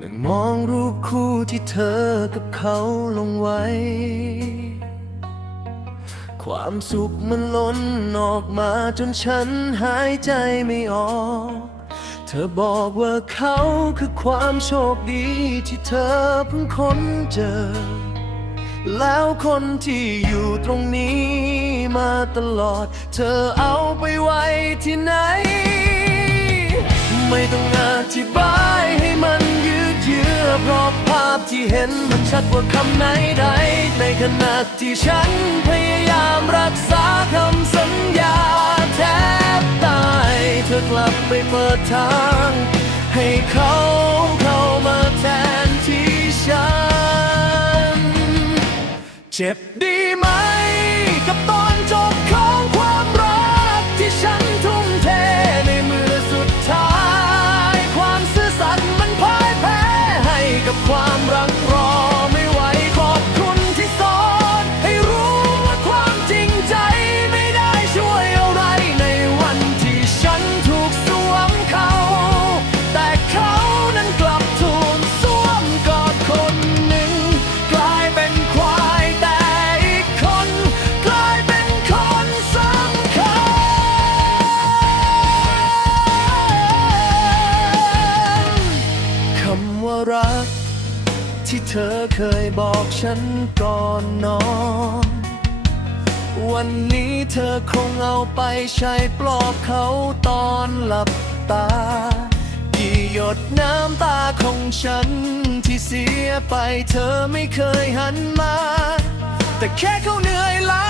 นั่งมองรูปคู่ที่เธอกับเขาลงไว้ ความสุขมันล้นออกมาจนฉันหายใจไม่ออก เธอบอกว่าเขาคือความโชคดีที่เธอเพิ่งค้นเจอ แล้วคนที่อยู่ตรงนี้มาตลอด เธอเอาไปไว้ที่ไหน ไม่ต้องอธิบาย ที่เห็นมันชัดกว่าคำไหนใด ในขณะที่ฉันพยายามรักษาคำสัญญาแทบตาย เธอกลับไปเปิดทาง ให้เขาเข้ามาแทนที่ฉัน เจ็บดีไหมกับตอน ที่เธอเคยบอกฉันก่อนนอน วันนี้เธอคงเอาไปใช้ปลอบเขาตอนหลับตา กี่หยดน้ำตาของฉันที่เสียไปเธอไม่เคยหันมา แต่แค่เขาเหนื่อยล้า